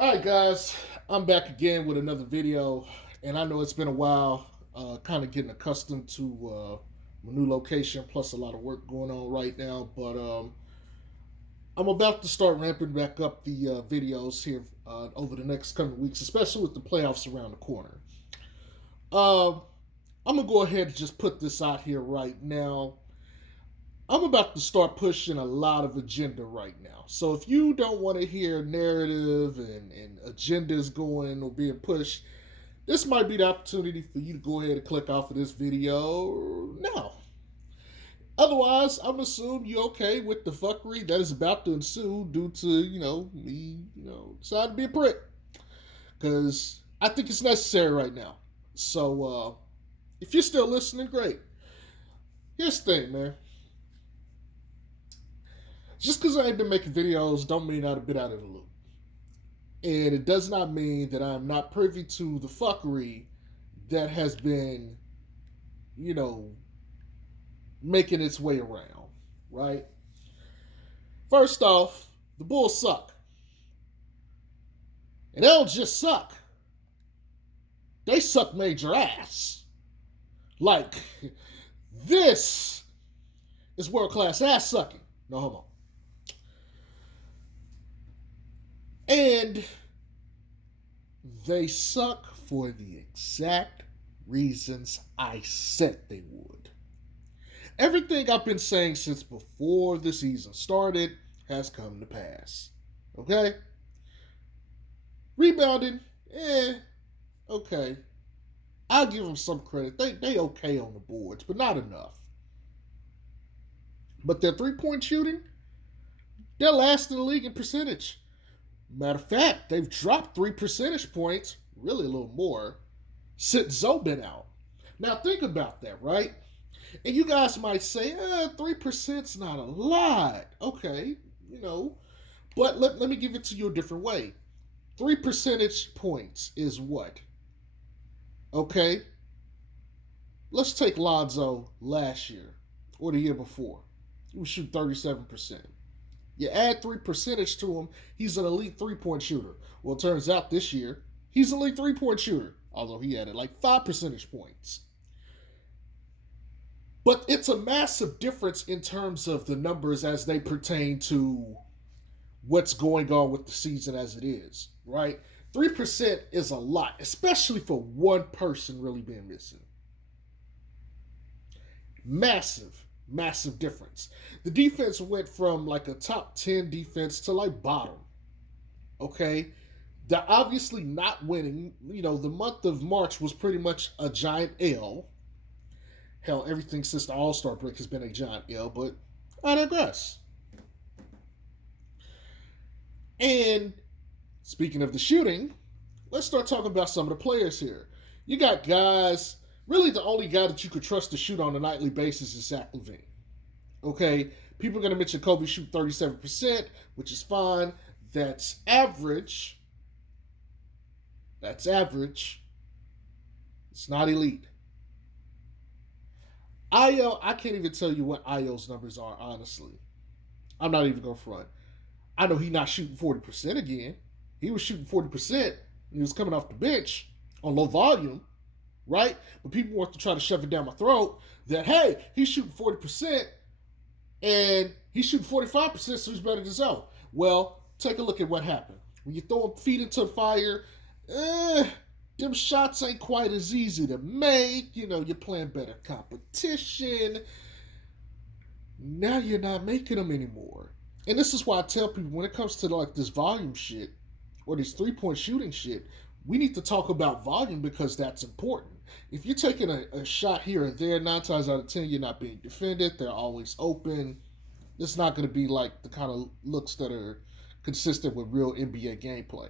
All right, guys, I'm back again with another video, and I know it's been a while. Kind of getting accustomed to my new location, plus a lot of work going on right now. But I'm about to start ramping back up the videos here over the next coming weeks, especially with the playoffs around the corner. Um, I'm gonna go ahead and just put this out here right now. I'm about to start pushing a lot of agenda right now. So if you don't want to hear narrative and agendas going or being pushed, this might be the opportunity for you to go ahead and click off of this video now. Otherwise, I'm assuming you're okay with the fuckery that is about to ensue due to, me, deciding to be a prick. Because I think it's necessary right now. So if you're still listening, great. Here's the thing, man. Just because I ain't been making videos don't mean I've been out of the loop. And it does not mean that I'm not privy to the fuckery that has been, you know, making its way around, right? First off, the Bulls suck. And they don't just suck. They suck major ass. Like, this is world-class ass sucking. No homo. And they suck for the exact reasons I said they would. Everything I've been saying since before the season started has come to pass. Okay? Rebounding, okay. I'll give them some credit. They okay on the boards, but not enough. But their three-point shooting, they're last in the league in percentage. Matter of fact, they've dropped 3 percentage points, really a little more, since Zoe been out. Now think about that, right? And you guys might say, 3%'s not a lot. Okay, but let me give it to you a different way. 3 percentage points is what? Okay, let's take Lonzo last year or the year before. He was shooting 37%. You add 3 percentage to him, he's an elite three-point shooter. Well, it turns out this year, he's an elite three-point shooter, although he added like 5 percentage points. But it's a massive difference in terms of the numbers as they pertain to what's going on with the season as it is, right? 3% is a lot, especially for one person really being missing. Massive difference. The defense went from like a top 10 defense to like bottom. Okay? They're obviously not winning. The month of March was pretty much a giant L. Hell, everything since the All-Star break has been a giant L, but I digress. And speaking of the shooting, let's start talking about some of the players here. You got guys. Really, the only guy that you could trust to shoot on a nightly basis is Zach LaVine. Okay, people are going to mention Kobe shoot 37%, which is fine. That's average. It's not elite. Ayo, I can't even tell you what Ayo's numbers are, honestly. I'm not even going to front. I know he's not shooting 40% again. He was shooting 40% when he was coming off the bench on low volume. Right? But people want to try to shove it down my throat that, hey, he's shooting 40% and he's shooting 45%, so he's better than Zoe. Well, take a look at what happened. When you throw feet into the fire, them shots ain't quite as easy to make. You're playing better competition. Now you're not making them anymore. And this is why I tell people when it comes to like this volume shit or this three-point shooting shit, we need to talk about volume because that's important. If you're taking a shot here or there, 9 times out of 10, you're not being defended. They're always open. It's not going to be like the kind of looks that are consistent with real NBA gameplay.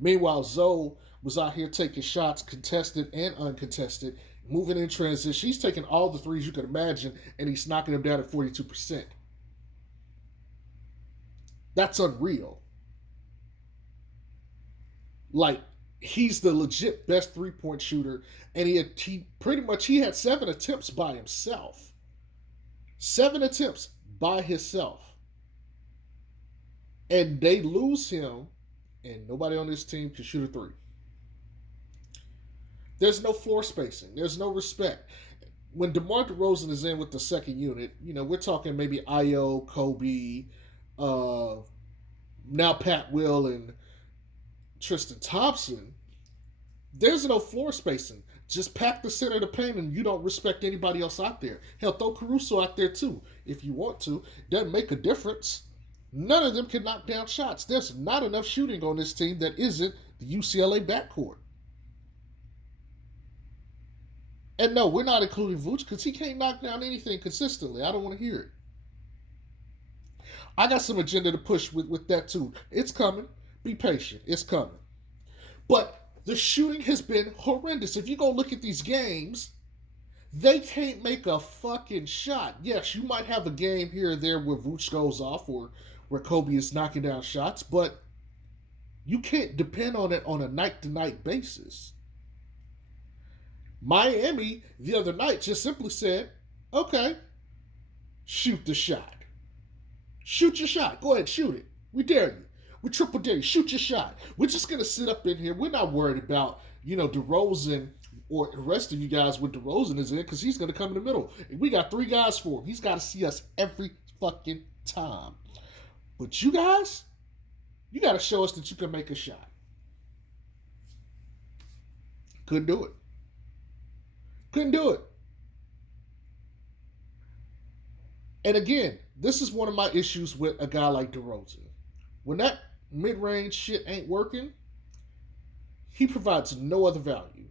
Meanwhile, Zoe was out here taking shots, contested and uncontested, moving in transition. He's taking all the threes you could imagine, and he's knocking them down at 42%. That's unreal. Like, he's the legit best three-point shooter, and he had 7 attempts by himself. 7 attempts by himself. And they lose him and nobody on this team can shoot a three. There's no floor spacing. There's no respect. When DeMar DeRozan is in with the second unit, we're talking maybe Ayo, Kobe, uh, now Pat Will and Tristan Thompson. There's no floor spacing. Just pack the center of the paint and you don't respect anybody else out there. Hell, throw Caruso out there too if you want to. Doesn't make a difference. None of them can knock down shots. There's not enough shooting on this team that isn't the UCLA backcourt. And no, we're not including Vooch because he can't knock down anything consistently. I don't want to hear it. I got some agenda to push with that too. It's coming. Be patient. It's coming. But the shooting has been horrendous. If you go look at these games, they can't make a fucking shot. Yes, you might have a game here or there where Vooch goes off or where Kobe is knocking down shots, but you can't depend on it on a night-to-night basis. Miami the other night just simply said, okay, shoot the shot. Shoot your shot. Go ahead, shoot it. We dare you. We triple dare you. Shoot your shot. We're just going to sit up in here. We're not worried about, DeRozan or the rest of you guys with DeRozan is in because he's going to come in the middle. And we got 3 guys for him. He's got to see us every fucking time. But you guys, you got to show us that you can make a shot. Couldn't do it. Couldn't do it. And again, this is one of my issues with a guy like DeRozan. When that mid-range shit ain't working, he provides no other value.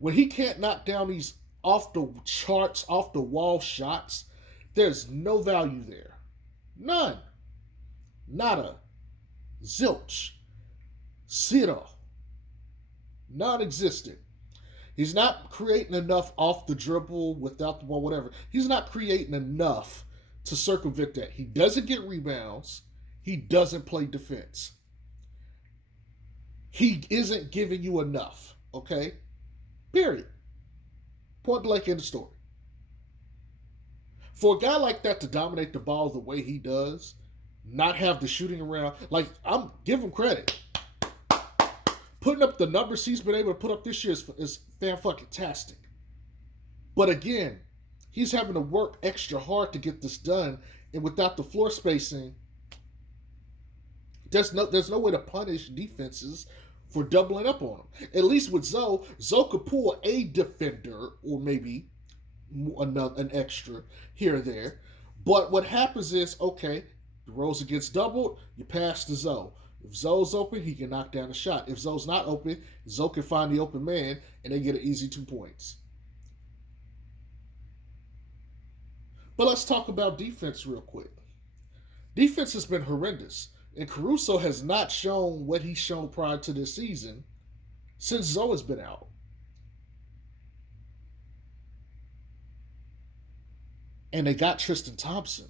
When he can't knock down these off the charts, off the wall shots, there's no value there. None. Nada. Zilch. Zero. Non-existent. He's not creating enough off the dribble, without the ball, whatever. He's not creating enough to circumvent that. He doesn't get rebounds. He doesn't play defense. He isn't giving you enough, okay? Period. Point blank in the story. For a guy like that to dominate the ball the way he does, not have the shooting around, I'm give him credit. Putting up the numbers he's been able to put up this year is fan-fucking-tastic. But again, he's having to work extra hard to get this done, and without the floor spacing, there's no way to punish defenses for doubling up on him. At least with Zoe could pull a defender or maybe an extra here or there. But what happens is, okay, DeRozan gets doubled, you pass to Zoe. If Zoe's open, he can knock down a shot. If Zoe's not open, Zoe can find the open man, and they get an easy 2 points. But let's talk about defense real quick. Defense has been horrendous, and Caruso has not shown what he's shown prior to this season since Zoe has been out. And they got Tristan Thompson.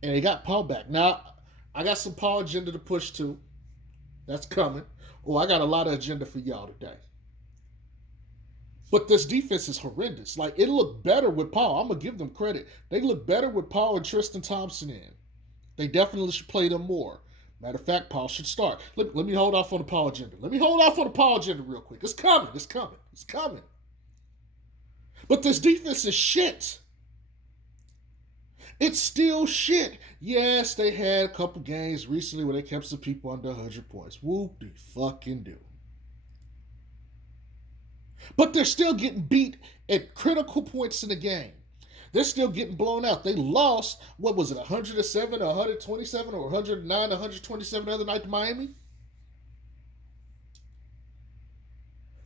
And they got Paul back. Now, I got some Paul agenda to push too. That's coming. Oh, I got a lot of agenda for y'all today. But this defense is horrendous. It looked better with Paul. I'm going to give them credit. They look better with Paul and Tristan Thompson in. They definitely should play them more. Matter of fact, Paul should start. Let me hold off on the Paul agenda. Let me hold off on the Paul agenda real quick. It's coming. It's coming. It's coming. But this defense is shit. It's still shit. Yes, they had a couple games recently where they kept some people under 100 points. Whoop-de-fucking-do. But they're still getting beat at critical points in the game. They're still getting blown out. They lost, 107, 127, or 109, 127 the other night to Miami?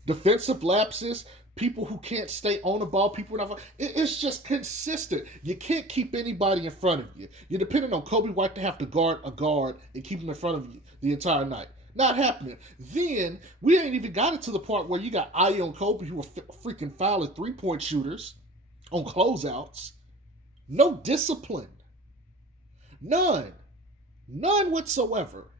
Defensive lapses, people who can't stay on the ball, people not. It's just consistent. You can't keep anybody in front of you. You're depending on Kobe White to have to guard a guard and keep him in front of you the entire night. Not happening. Then we ain't even got it to the part where you got Ayo and Kobe who are freaking fouling 3-point shooters on closeouts. No discipline. None whatsoever.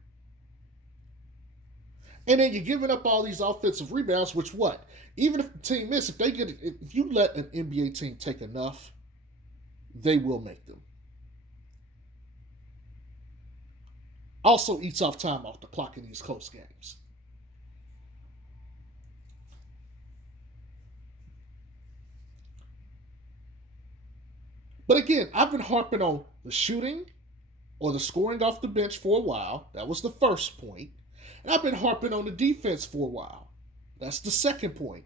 And then you're giving up all these offensive rebounds, which what? Even if the team miss, if you let an NBA team take enough, they will make them. Also eats off time off the clock in these close games. But again, I've been harping on the shooting or the scoring off the bench for a while. That was the first point. And I've been harping on the defense for a while. That's the second point.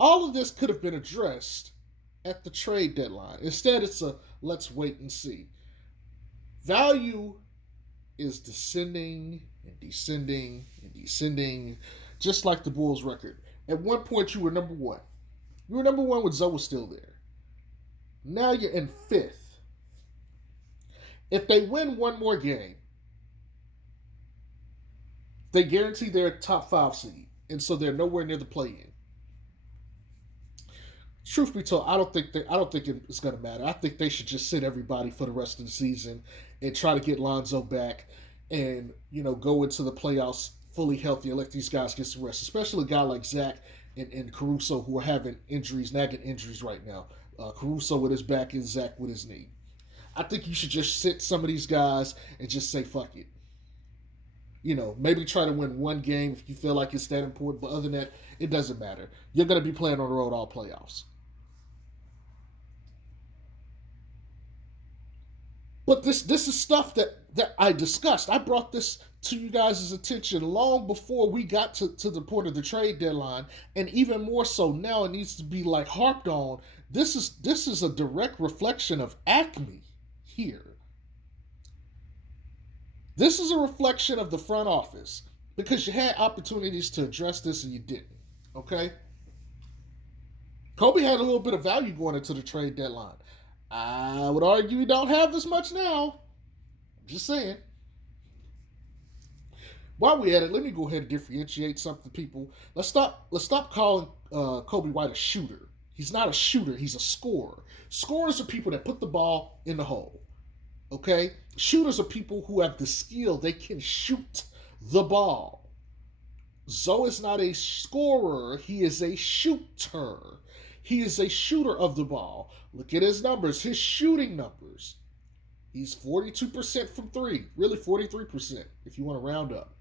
All of this could have been addressed at the trade deadline. Instead, it's a let's wait and see. Value is descending and descending and descending, just like the Bulls record. At one point, you were number one. You were number one when Zoe was still there. Now you're in fifth. If they win one more game, they guarantee their top 5 seed, and so they're nowhere near the play-in. Truth be told, I don't think it's going to matter. I think they should just sit everybody for the rest of the season and try to get Lonzo back, and go into the playoffs fully healthy and let these guys get some rest, especially a guy like Zach and Caruso, who are having nagging injuries right now. Caruso with his back and Zach with his knee. I think you should just sit some of these guys and just say fuck it. Maybe try to win one game if you feel like it's that important, but other than that, it doesn't matter. You're going to be playing on the road all playoffs. But this is stuff that I discussed. I brought this to you guys' attention long before we got to the point of the trade deadline, and even more so now it needs to be harped on. This is a direct reflection of Acme here. This is a reflection of the front office because you had opportunities to address this and you didn't. Okay? Kobe had a little bit of value going into the trade deadline. I would argue we don't have this much now. I'm just saying. While we're at it, let me go ahead and differentiate something, people. Let's stop calling Kobe White a shooter. He's not a shooter. He's a scorer. Scorers are people that put the ball in the hole. Okay? Shooters are people who have the skill. They can shoot the ball. Zoe is not a scorer. He is a shooter. He is a shooter of the ball. Look at his numbers, his shooting numbers. He's 42% from 3. Really 43% if you want to round up.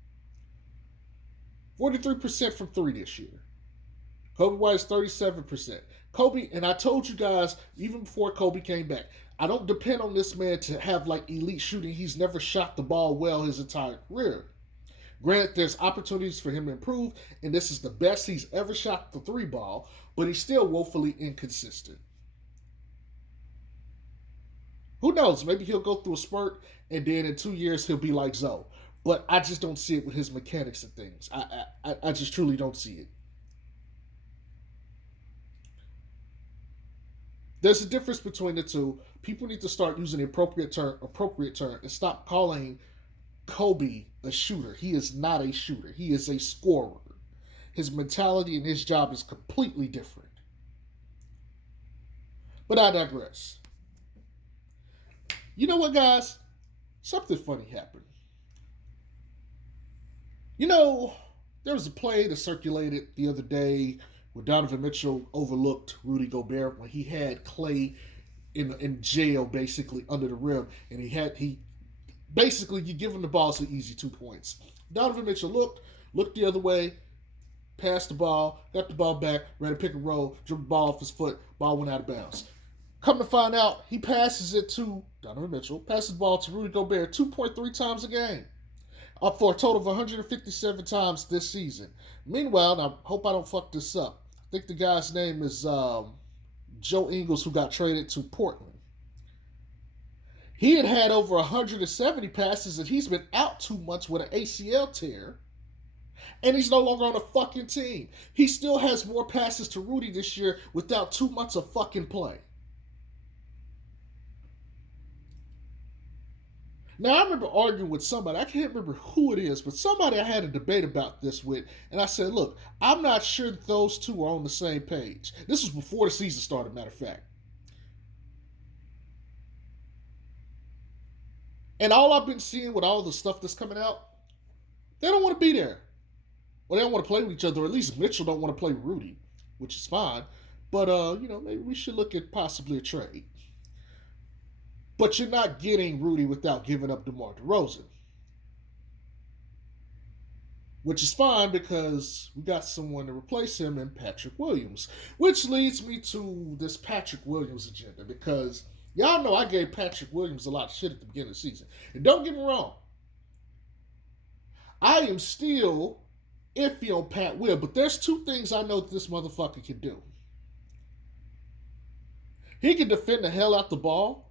43% from 3 this year. Kobe White is 37%. Kobe, and I told you guys, even before Kobe came back, I don't depend on this man to have elite shooting. He's never shot the ball well his entire career. Granted, there's opportunities for him to improve, and this is the best he's ever shot the 3 ball, but he's still woefully inconsistent. Who knows? Maybe he'll go through a spurt, and then in 2 years he'll be like Zoe. But I just don't see it with his mechanics and things. I just truly don't see it. There's a difference between the two. People need to start using the appropriate term, and stop calling Kobe a shooter. He is not a shooter. He is a scorer. His mentality and his job is completely different. But I digress. You know what, guys? Something funny happened. There was a play that circulated the other day where Donovan Mitchell overlooked Rudy Gobert when he had Clay in jail, basically under the rim, and he basically, you give him the ball, so easy 2 points. Donovan Mitchell looked the other way, passed the ball, got the ball back, ran a pick and roll, dribbled the ball off his foot, ball went out of bounds. Come to find out, he passes it to Donovan Mitchell, passes the ball to Rudy Gobert 2.3 times a game, up for a total of 157 times this season. Meanwhile, I hope I don't fuck this up. I think the guy's name is Joe Ingles, who got traded to Portland. He had over 170 passes, and he's been out 2 months with an ACL tear. And he's no longer on a fucking team. He still has more passes to Rudy this year without 2 months of fucking play. Now, I remember arguing with somebody, I can't remember who it is, but somebody I had a debate about this with, and I said, look, I'm not sure that those two are on the same page. This was before the season started, matter of fact. And all I've been seeing with all the stuff that's coming out, they don't want to be there. Well, they don't want to play with each other, or at least Mitchell don't want to play with Rudy, which is fine. But, maybe we should look at possibly a trade. But you're not getting Rudy without giving up DeMar DeRozan. which is fine because we got someone to replace him in Patrick Williams. Which leads me to this Patrick Williams agenda because y'all know I gave Patrick Williams a lot of shit at the beginning of the season. And don't get me wrong, I am still iffy on Pat Will, but there's two things I know this motherfucker can do. He can defend the hell out the ball,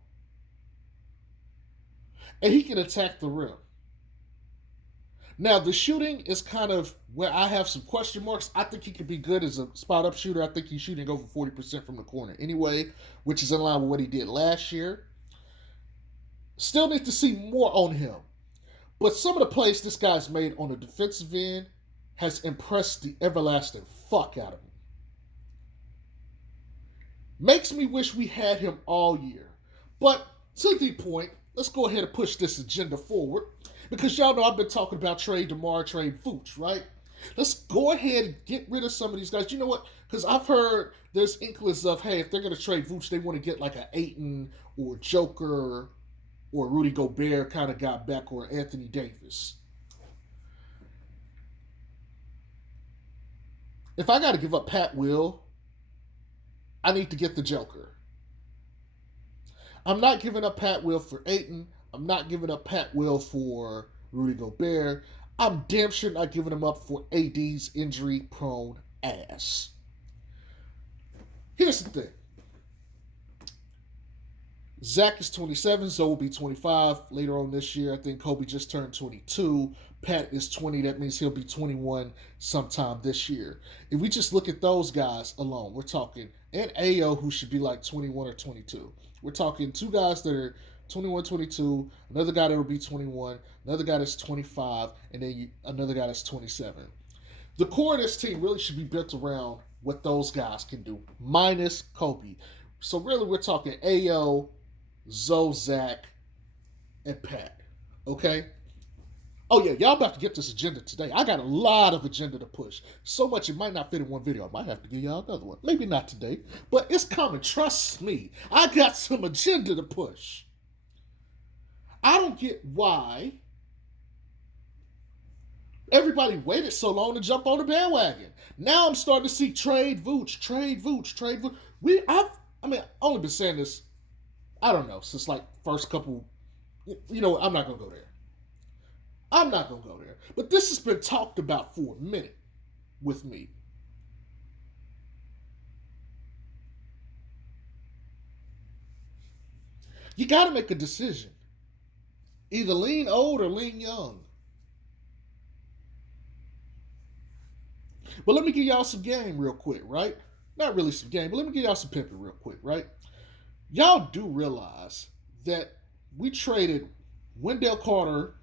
and he can attack the rim. Now, the shooting is kind of where I have some question marks. I think he could be good as a spot up shooter. I think he's shooting over 40% from the corner anyway, which is in line with what he did last year. Still need to see more on him. But some of the plays this guy's made on the defensive end has impressed the everlasting fuck out of me. Makes me wish we had him all year. But to the point, let's go ahead and push this agenda forward. Because y'all know I've been talking about trade DeMar, trade Vooch, right? Let's go ahead and get rid of some of these guys. You know what? Because I've heard there's inklings of, hey, if they're going to trade Vooch, they want to get like an Ayton or Joker or Rudy Gobert kind of guy back, or Anthony Davis. If I got to give up Pat Will, I need to get the Joker. I'm not giving up Pat Will for Ayton. I'm not giving up Pat Will for Rudy Gobert. I'm damn sure not giving him up for AD's injury-prone ass. Here's the thing. Zach is 27, Zoe will be 25 later on this year. I think Kobe just turned 22. Pat is 20. That means he'll be 21 sometime this year. If we just look at those guys alone, we're talking, and Ayo, who should be like 21 or 22. We're talking two guys that are 21, 22, another guy that will be 21, another guy that's 25, and then another guy that's 27. The core of this team really should be built around what those guys can do, minus Kobe. So really, we're talking Ayo, Zoe, Zach, and Pat. Okay? Oh yeah, y'all about to get this agenda today. I got a lot of agenda to push. So much it might not fit in one video. I might have to give y'all another one. Maybe not today, but it's coming. Trust me. I got some agenda to push. I don't get why everybody waited so long to jump on the bandwagon. Now I'm starting to see trade Vooch, trade Vooch, trade Vooch. I've only been saying this, I don't know, since like first couple, I'm not going to go there. I'm not going to go there. But this has been talked about for a minute with me. You got to make a decision. Either lean old or lean young. But let me give y'all some game real quick, right? Not really some game, but let me give y'all some pimping real quick, right? Y'all do realize that we traded Wendell Carter,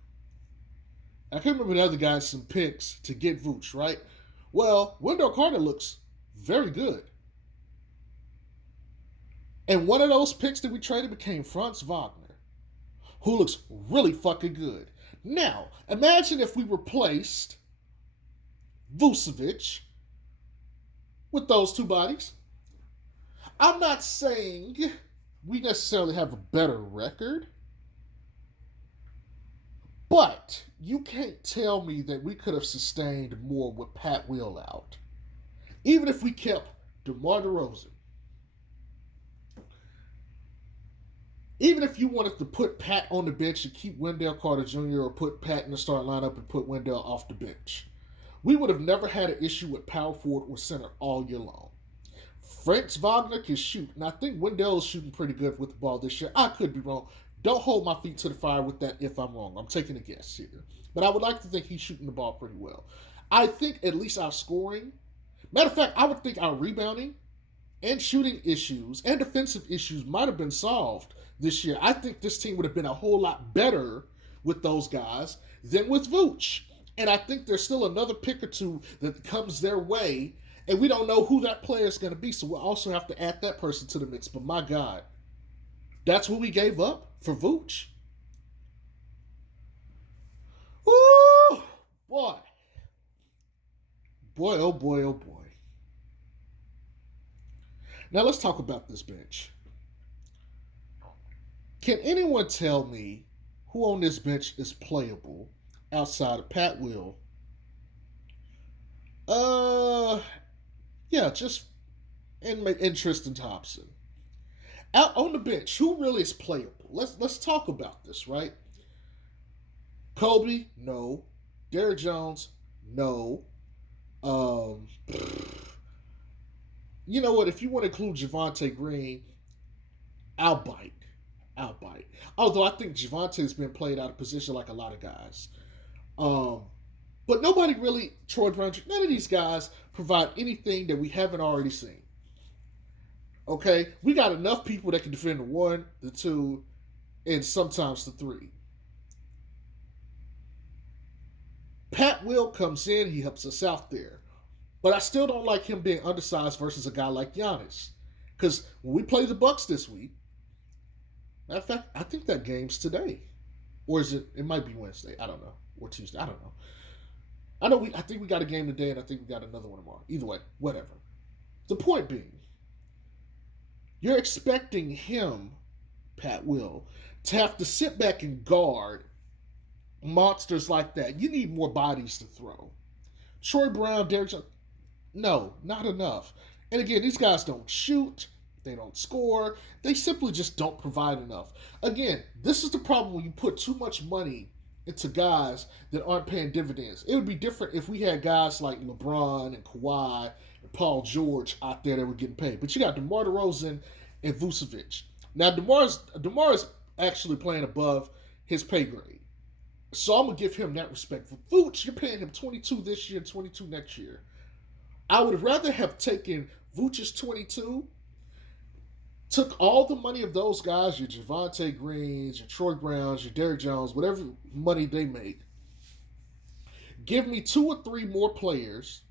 I can't remember the other guys, some picks to get Vooch, right? Well, Wendell Carter looks very good. And one of those picks that we traded became Franz Wagner, who looks really fucking good. Now, imagine if we replaced Vucevic with those two bodies. I'm not saying we necessarily have a better record, but you can't tell me that we could have sustained more with Pat Will out. Even if we kept DeMar DeRozan. Even if you wanted to put Pat on the bench and keep Wendell Carter Jr. or put Pat in the starting lineup and put Wendell off the bench, we would have never had an issue with power forward or center all year long. Franz Wagner can shoot, and I think Wendell is shooting pretty good with the ball this year. I could be wrong. Don't hold my feet to the fire with that if I'm wrong. I'm taking a guess here. But I would like to think he's shooting the ball pretty well. I think at least our scoring, matter of fact, I would think our rebounding and shooting issues and defensive issues might have been solved this year. I think this team would have been a whole lot better with those guys than with Vooch. And I think there's still another pick or two that comes their way, and we don't know who that player is going to be, so we'll also have to add that person to the mix. But my God, that's what we gave up for Vooch. Woo! Boy. Boy, oh boy, oh boy. Now let's talk about this bench. Can anyone tell me who on this bench is playable outside of Pat Will, Uh, yeah, just and Tristan Thompson out on the bench. Who really is playable? Let's talk about this, right? Kobe, no. Derrick Jones, no. Um, you know what? If you want to include Javonte Green, I'll bite. I'll bite. Although I think Javonte's been played out of position like a lot of guys. Um, but nobody really, Troy Brown, none of these guys provide anything that we haven't already seen. Okay? We got enough people that can defend the one, the two, and sometimes the three. Pat Will comes in, he helps us out there. But I still don't like him being undersized versus a guy like Giannis. Because when we play the Bucks this week, matter of fact, I think that game's today. Or is it? It might be Wednesday. I don't know. Or Tuesday. I don't know. I think we got a game today, and I think we got another one tomorrow. Either way, whatever. The point being, you're expecting him, Pat Will, to have to sit back and guard monsters like that. You need more bodies to throw. Troy Brown, Derrick Jones, no, not enough. And again, these guys don't shoot. They don't score. They simply just don't provide enough. Again, this is the problem when you put too much money into guys that aren't paying dividends. It would be different if we had guys like LeBron and Kawhi and Paul George out there that were getting paid. But you got DeMar DeRozan and Vucevic. Now, DeMar is actually playing above his pay grade. So I'm going to give him that respect. For Vooch, you're paying him 22 this year and 22 next year. I would rather have taken Vooch's 22, took all the money of those guys, your Javonte Greens, your Troy Browns, your Derrick Jones, whatever money they make, give me 2 or 3 more players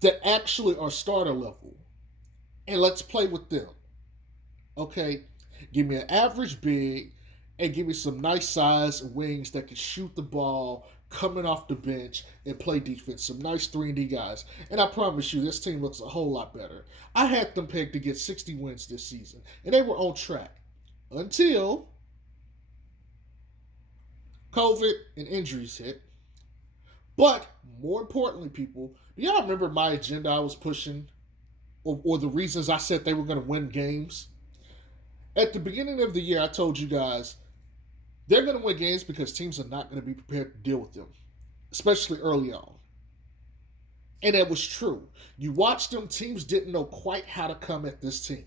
that actually are starter level, and let's play with them. Okay? Give me an average big, and give me some nice size wings that can shoot the ball coming off the bench and play defense. Some nice 3-and-D guys. And I promise you, this team looks a whole lot better. I had them pegged to get 60 wins this season, and they were on track until COVID and injuries hit. But more importantly, people, do y'all remember my agenda I was pushing, or the reasons I said they were going to win games? At the beginning of the year, I told you guys they're going to win games because teams are not going to be prepared to deal with them, especially early on. And that was true. You watched them, teams didn't know quite how to come at this team.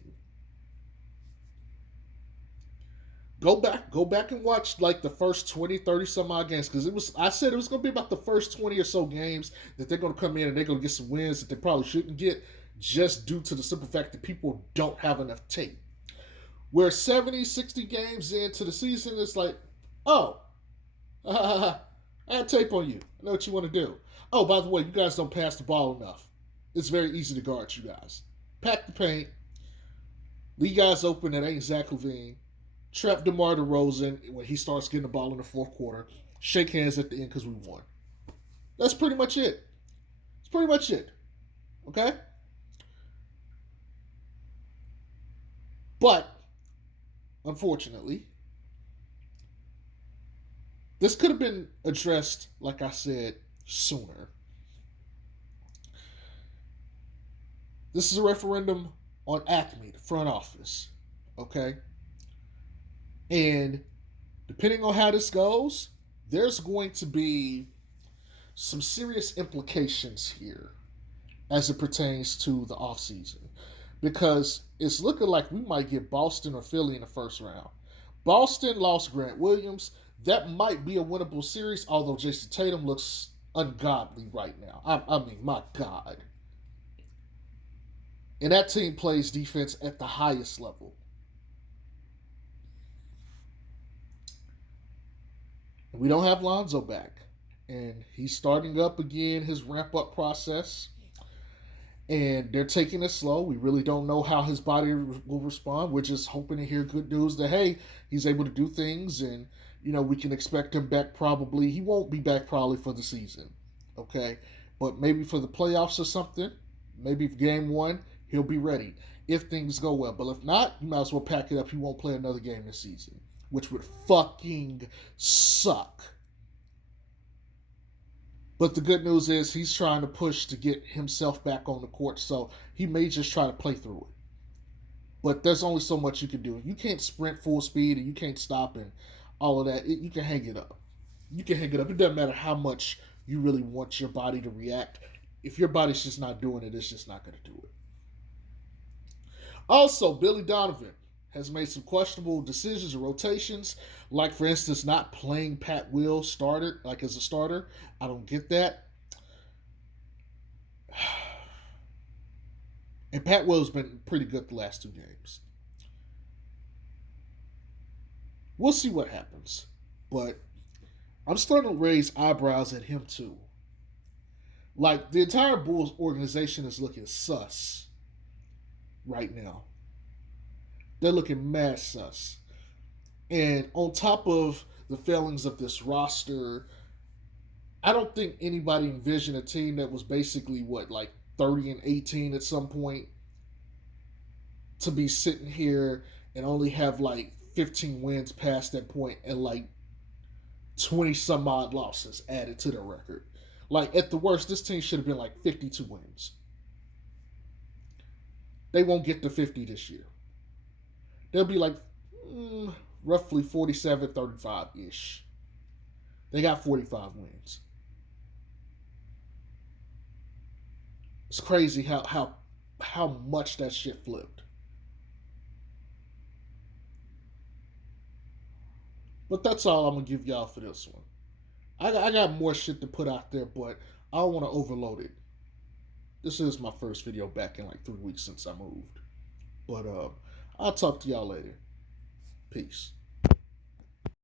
Go back and watch like the first 20, 30 some odd games, because I said it was going to be about the first 20 or so games that they're going to come in and they're going to get some wins that they probably shouldn't get, just due to the simple fact that people don't have enough tape. Where 70, 60 games into the season, it's like, oh, I have tape on you. I know what you want to do. Oh, by the way, you guys don't pass the ball enough. It's very easy to guard you guys. Pack the paint. Leave guys open that ain't Zach LaVine. Trap DeMar DeRozan when he starts getting the ball in the fourth quarter. Shake hands at the end because we won. That's pretty much it. It's pretty much it. Okay? But, unfortunately, this could have been addressed, like I said, sooner. This is a referendum on Acme, the front office. Okay? And depending on how this goes, there's going to be some serious implications here as it pertains to the offseason. Because it's looking like we might get Boston or Philly in the first round. Boston lost Grant Williams. That might be a winnable series, although Jason Tatum looks ungodly right now. I mean, my God. And that team plays defense at the highest level. We don't have Lonzo back. And he's starting up again his ramp-up process. And they're taking it slow. We really don't know how his body will respond. We're just hoping to hear good news that, hey, he's able to do things, and, we can expect him back probably. He won't be back probably for the season, okay? But maybe for the playoffs or something, maybe for game 1, he'll be ready if things go well. But if not, you might as well pack it up. He won't play another game this season, which would fucking suck. But the good news is he's trying to push to get himself back on the court, so he may just try to play through it. But there's only so much you can do. You can't sprint full speed and you can't stop and all of that. You can hang it up. You can hang it up. It doesn't matter how much you really want your body to react. If your body's just not doing it, it's just not going to do it. Also, Billy Donovan has made some questionable decisions and rotations, like for instance, not playing Pat Will started like as a starter. I don't get that. And Pat Will's been pretty good the last 2 games. We'll see what happens, but I'm starting to raise eyebrows at him too. Like the entire Bulls organization is looking sus right now. They're looking mad sus. And on top of the failings of this roster, I don't think anybody envisioned a team that was basically what, like 30-18 at some point, to be sitting here and only have like 15 wins past that point and like 20 some odd losses added to their record. Like at the worst, this team should have been like 52 wins. They won't get to 50 this year. They'll be like roughly 47-35 ish. They got 45 wins. It's crazy how much that shit flipped. But that's all I'm gonna give y'all for this one. I got more shit to put out there, but I don't want to overload it. This is my first video back in like 3 weeks since I moved. But I'll talk to y'all later. Peace.